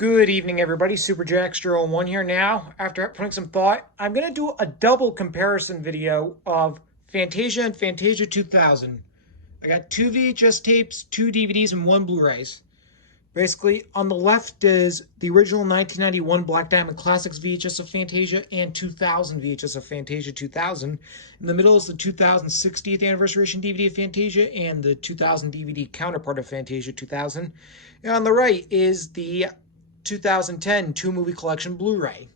Good evening, everybody. Super Jackster01 here now. After putting some thought, I'm going to do a double comparison video of Fantasia and Fantasia 2000. I got two VHS tapes, two DVDs, and one Blu-rays. Basically, on the left is the original 1991 Black Diamond Classics VHS of Fantasia and 2000 VHS of Fantasia 2000. In the middle is the 2000 60th Anniversary DVD of Fantasia and the 2000 DVD counterpart of Fantasia 2000. And on the right is the 2010 two-movie collection Blu-ray.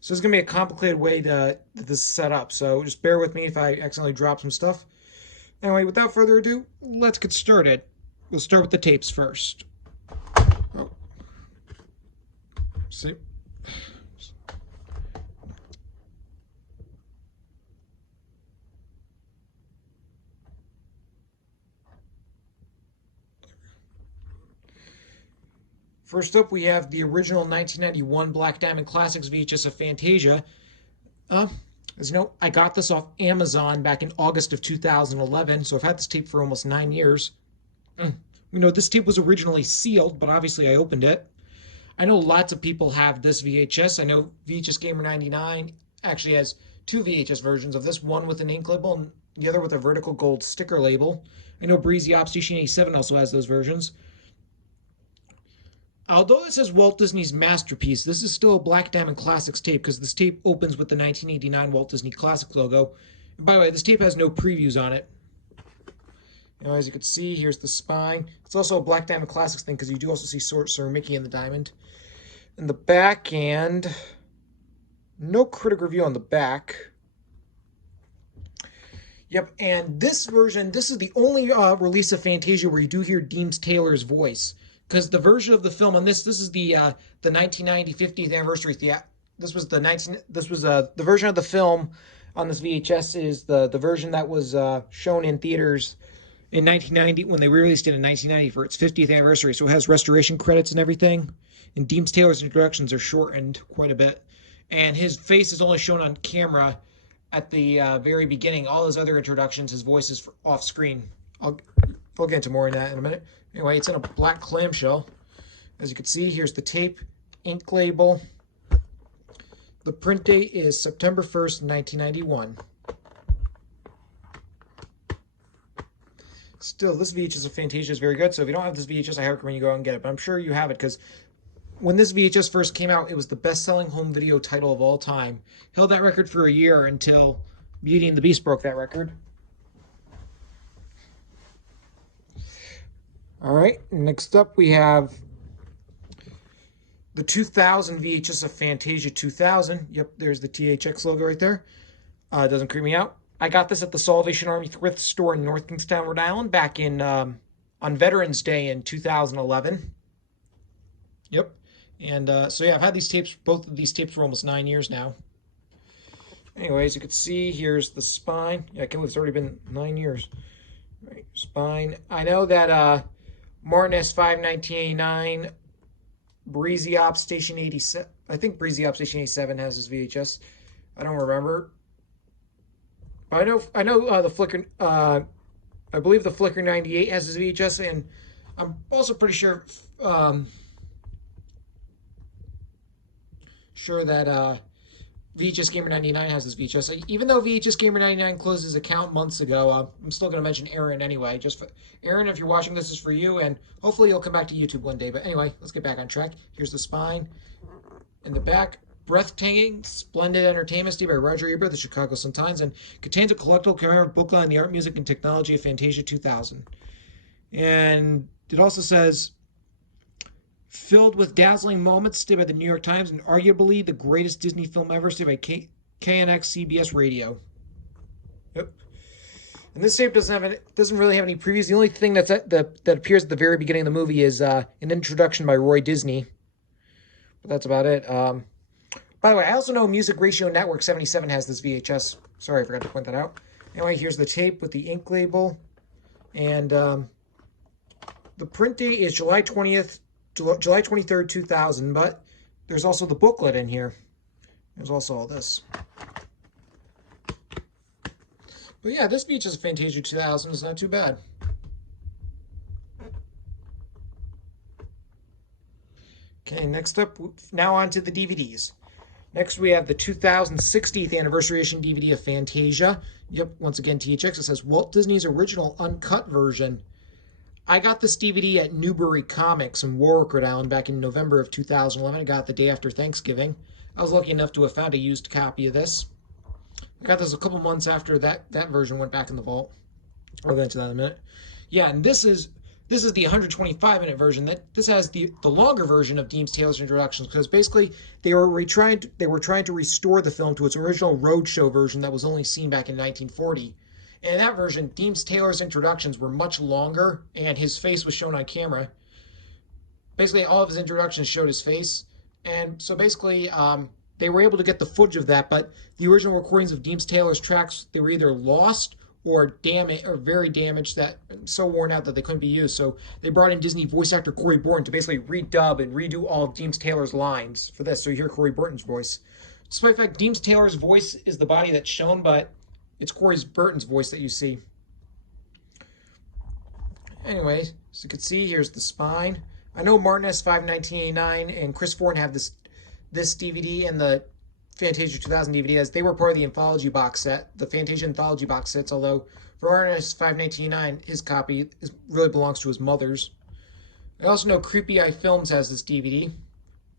So this is going to be a complicated way to this set up, so just bear with me if I accidentally drop some stuff. Anyway, without further ado, let's get started. We'll start with the tapes first. Oh. See? First up, we have the original 1991 Black Diamond Classics VHS of Fantasia. As you know, I got this off Amazon back in August of 2011, so I've had this tape for almost 9 years. You know, this tape was originally sealed, but obviously I opened it. I know lots of people have this VHS. I know VHS Gamer 99 actually has two VHS versions of this, one with an ink label and the other with a vertical gold sticker label. I know Breezy Op Station 87 also has those versions. Although it says Walt Disney's Masterpiece, this is still a Black Diamond Classics tape because this tape opens with the 1989 Walt Disney Classics logo. And by the way, this tape has no previews on it. You know, as you can see, here's the spine. It's also a Black Diamond Classics thing because you do also see Sir Mickey in the diamond. In the back, and no critic review on the back. Yep, and this version, this is the only release of Fantasia where you do hear Deems Taylor's voice. Because the version of the film on this is the 1990 50th anniversary. This was the version of the film on this VHS is the version that was shown in theaters in 1990 when they released it in 1990 for its 50th anniversary. So it has restoration credits and everything. And Deems Taylor's introductions are shortened quite a bit, and his face is only shown on camera at the very beginning. All his other introductions, his voice is off screen. We'll get into more on that in a minute. Anyway, it's in a black clamshell. As you can see, here's the tape, ink label. The print date is September 1st, 1991. Still, this VHS of Fantasia is very good, so if you don't have this VHS, I recommend you go out and get it. But I'm sure you have it, because when this VHS first came out, it was the best-selling home video title of all time. Held that record for a year until Beauty and the Beast broke that record. All right, next up we have the 2000 VHS of Fantasia 2000. Yep, there's the THX logo right there. Doesn't creep me out. I got this at the Salvation Army thrift store in North Kingstown, Rhode Island, back in on Veterans Day in 2011. Yep, and so yeah, I've had these tapes, both of these tapes for almost 9 years now. Anyways, you can see here's the spine. Yeah, I can't believe it's already been 9 years. Right, spine. I know that Martin S5 1989, Breezy Op Station 87. I think Breezy Op Station 87 has his VHS. I don't remember. But I know the Flickr. I believe the Flickr 98 has his VHS, and I'm also pretty sure that VHS Gamer 99 has this VHS. Even though VHS Gamer 99 closed his account months ago, I'm still going to mention Aaron anyway. Just for Aaron, if you're watching, this is for you, and hopefully you'll come back to YouTube one day. But anyway, let's get back on track. Here's the spine. In the back, breathtaking, splendid entertainment by Roger Ebert, the Chicago Sun-Times, and contains a collectible commemorative booklet on the art, music, and technology of Fantasia 2000. And it also says, filled with dazzling moments, stated by the New York Times, and arguably the greatest Disney film ever, stated by KNX CBS Radio. Yep. And this tape doesn't really have any previews. The only thing that appears at the very beginning of the movie is an introduction by Roy Disney. But that's about it. By the way, I also know Music Ratio Network 77 has this VHS. Sorry, I forgot to point that out. Anyway, here's the tape with the ink label. And the print date is July 23rd, 2000, but there's also the booklet in here. There's also all this. But yeah, this VHS Fantasia 2000 is not too bad. Okay, next up, now on to the DVDs. Next, we have the 2060th anniversary edition DVD of Fantasia. Yep, once again, THX. It says Walt Disney's original uncut version. I got this DVD at Newbury Comics in Warwick, Rhode Island back in November of 2011. I got it the day after Thanksgiving. I was lucky enough to have found a used copy of this. I got this a couple months after that version went back in the vault. I'll get into that in a minute. Yeah, and this is the 125-minute version. This has the longer version of Deems Taylor's introductions, because basically they were trying to restore the film to its original roadshow version that was only seen back in 1940. And in that version, Deems Taylor's introductions were much longer, and his face was shown on camera. Basically, all of his introductions showed his face, and so basically they were able to get the footage of that, but the original recordings of Deems Taylor's tracks, they were either lost or damaged, or very damaged, that so worn out that they couldn't be used. So they brought in Disney voice actor Corey Burton to basically redub and redo all of Deems Taylor's lines for this, so you hear Corey Burton's voice. Despite the fact Deems Taylor's voice is the body that's shown, but it's Corey Burton's voice that you see. Anyway, as you can see, here's the spine. I know Martin S5 1989 and Chris Fortin have this DVD and the Fantasia 2000 DVD, as they were part of the anthology box set, the Fantasia anthology box sets, although for Martin S5 1989, his copy really belongs to his mother's. I also know Creepy Eye Films has this DVD.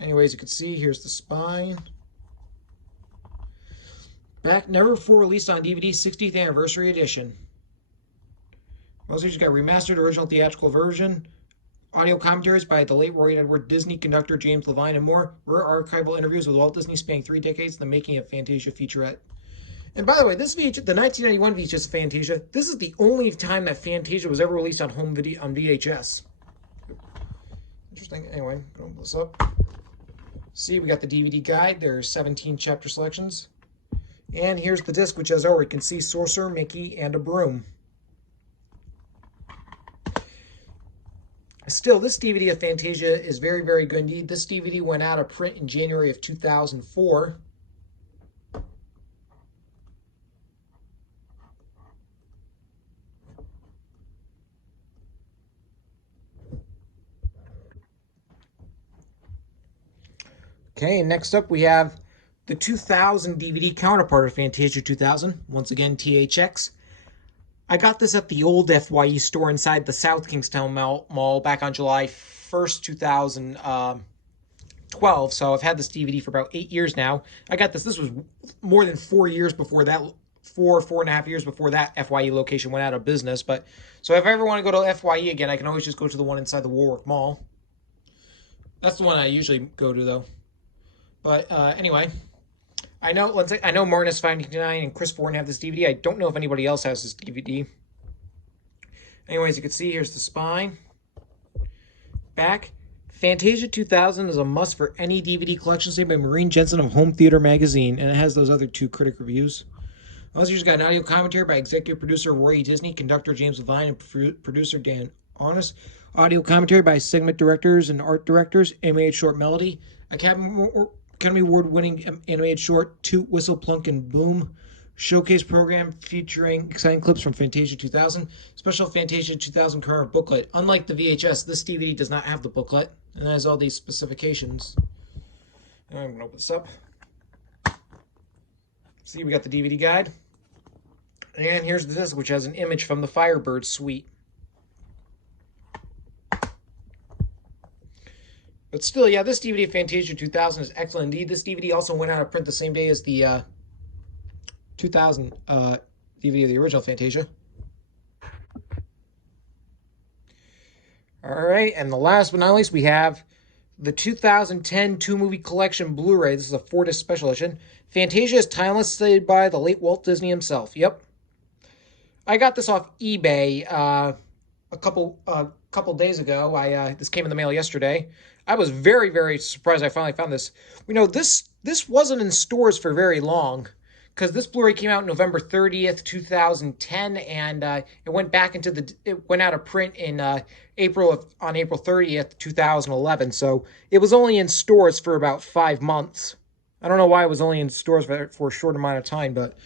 Anyways, you can see, here's the spine. Back, never before released on DVD, 60th anniversary edition. Also, you got remastered original theatrical version, audio commentaries by the late Roy Edward Disney, conductor James Levine, and more. Rare archival interviews with Walt Disney spanning 3 decades in the making of Fantasia featurette. And by the way, this VHS, the 1991 VHS Fantasia, this is the only time that Fantasia was ever released on home video on VHS. Interesting. Anyway, go open this up. See, we got the DVD guide. There are 17 chapter selections. And here's the disc, which, as always, you can see Sorcerer, Mickey, and a broom. Still, this DVD of Fantasia is very, very good indeed. This DVD went out of print in January of 2004. Okay, next up we have the 2000 DVD counterpart of Fantasia 2000. Once again, THX. I got this at the old FYE store inside the South Kingstown Mall back on July 1st, 2012. So I've had this DVD for about 8 years now. I got this. This was more than 4 years before that. 4.5 years before that FYE location went out of business. But so if I ever want to go to FYE again, I can always just go to the one inside the Warwick Mall. That's the one I usually go to, though. But anyway, I know Martin S599 and Chris Fortin have this DVD. I don't know if anybody else has this DVD. Anyways, you can see here's the spine. Back. Fantasia 2000 is a must for any DVD collection, say by Maureen Jensen of Home Theater Magazine, and it has those other 2 critic reviews. Also, you've got an audio commentary by executive producer Roy Disney, conductor James Levine, and producer Dan Arness. Audio commentary by segment directors and art directors, animated short Melody, Academy Award-winning animated short Toot, Whistle, Plunk, and Boom, showcase program featuring exciting clips from Fantasia 2000, special Fantasia 2000 current booklet. Unlike the VHS, this DVD does not have the booklet, and it has all these specifications. And I'm going to open this up. See, we got the DVD guide. And here's the disc, which has an image from the Firebird suite. But still, yeah, this DVD of Fantasia 2000 is excellent indeed. This DVD also went out of print the same day as the 2000 DVD of the original Fantasia. All right, and the last but not least, we have the 2010 2-movie collection Blu-ray. This is a 4-disc special edition. Fantasia is timeless, stated by the late Walt Disney himself. Yep. I got this off eBay a couple days ago. This came in the mail yesterday. I was very, very surprised I finally found this. You know, this wasn't in stores for very long, because this Blu-ray came out November 30th, 2010, and it went out of print in on April 30th, 2011. So it was only in stores for about 5 months. I don't know why it was only in stores for a short amount of time, but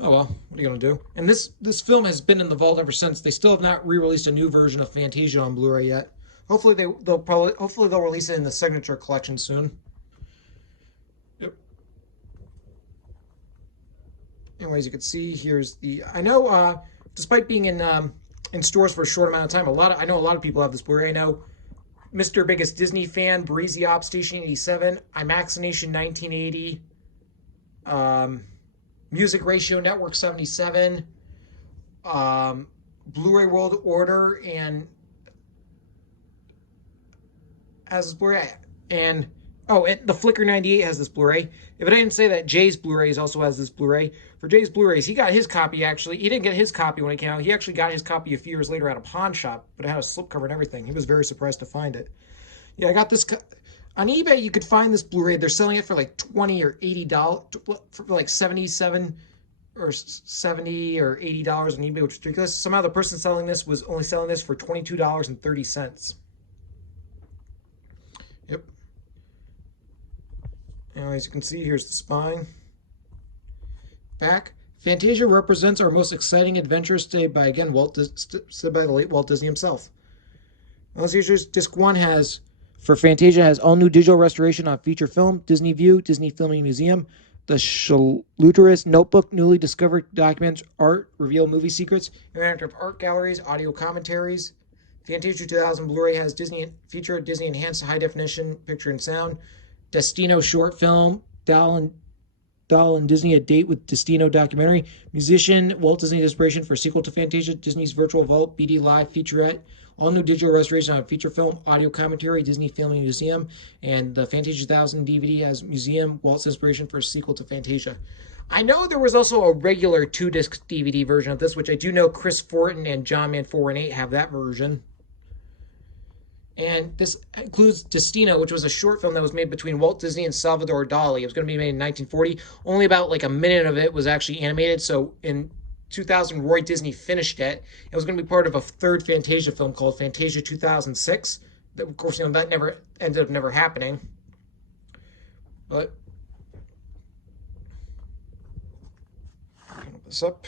oh well, what are you gonna do? And this film has been in the vault ever since. They still have not re-released a new version of Fantasia on Blu-ray yet. Hopefully they'll release it in the signature collection soon. Yep. Anyways, you can see here's the. I know, despite being in stores for a short amount of time, I know a lot of people have this Blu-ray. I know Mr. Biggest Disney Fan, Breezy Op Station 87, IMAXination 1980, Music Ratio Network 77, Blu-ray World Order, and has this Blu-ray, and the Flickr 98 has this Blu-ray. If I didn't say that, Jay's Blu-rays also has this Blu-ray. For Jay's Blu-rays, he got his copy, actually. He didn't get his copy when it came out. He actually got his copy a few years later at a pawn shop, but it had a slipcover and everything. He was very surprised to find it. Yeah, I got this. On eBay, you could find this Blu-ray. They're selling it for like $20 or $80, for like 77 or $70 or $80 on eBay, which is ridiculous. Somehow the person selling this was only selling this for $22.30. Yep. Now, as you can see, here's the spine. Back. Fantasia represents our most exciting adventure stayed by, again, said by the late Walt Disney himself. Well, here's disc 1 has, for Fantasia, has all new digital restoration on feature film, Disney View, Disney Filming Museum, the Schluterus Notebook, newly discovered documents, art, reveal movie secrets, interactive art galleries, audio commentaries. Fantasia 2000 Blu-ray has Disney feature, Disney enhanced high definition picture and sound, Destino short film, Doll and Disney a date with Destino documentary, musician Walt Disney inspiration for sequel to Fantasia, Disney's Virtual Vault, BD Live featurette, all new digital restoration on feature film, audio commentary, Disney Filming Museum, and the Fantasia 2000 DVD has museum, Walt's inspiration for a sequel to Fantasia. I know there was also a regular 2-disc DVD version of this, which I do know Chris Fortin and John Man 418 have that version. And this includes Destino, which was a short film that was made between Walt Disney and Salvador Dali. It was going to be made in 1940. Only about like a minute of it was actually animated. So in 2000, Roy Disney finished it. It was going to be part of a third Fantasia film called Fantasia 2006. That, of course, that never ended up never happening. But open this up.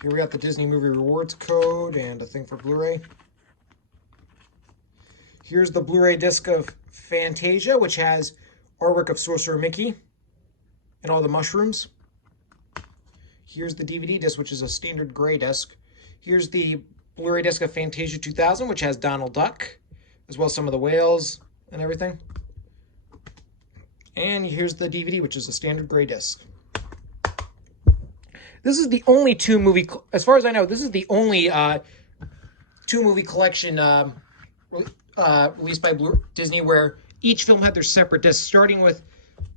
Here we got the Disney Movie Rewards code and a thing for Blu-ray. Here's the Blu-ray disc of Fantasia, which has artwork of Sorcerer Mickey and all the mushrooms. Here's the DVD disc, which is a standard gray disc. Here's the Blu-ray disc of Fantasia 2000, which has Donald Duck, as well as some of the whales and everything. And here's the DVD, which is a standard gray disc. This is the only as far as I know, this is the only 2-movie collection released by Disney where each film had their separate discs, starting with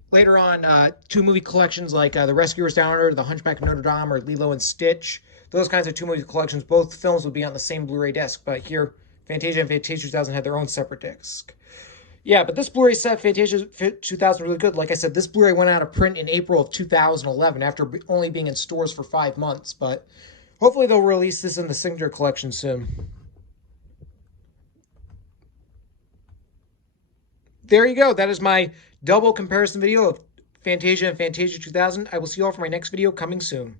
later on 2-movie collections like The Rescuers Down Under, The Hunchback of Notre Dame, or Lilo and Stitch. Those kinds of 2-movie collections, both films would be on the same Blu-ray disc, but here Fantasia and Fantasia 2000 had their own separate disc. Yeah, but this Blu-ray set, Fantasia 2000, really good. Like I said, this Blu-ray went out of print in April of 2011 after only being in stores for 5 months. But hopefully they'll release this in the Signature Collection soon. There you go. That is my double comparison video of Fantasia and Fantasia 2000. I will see you all for my next video coming soon.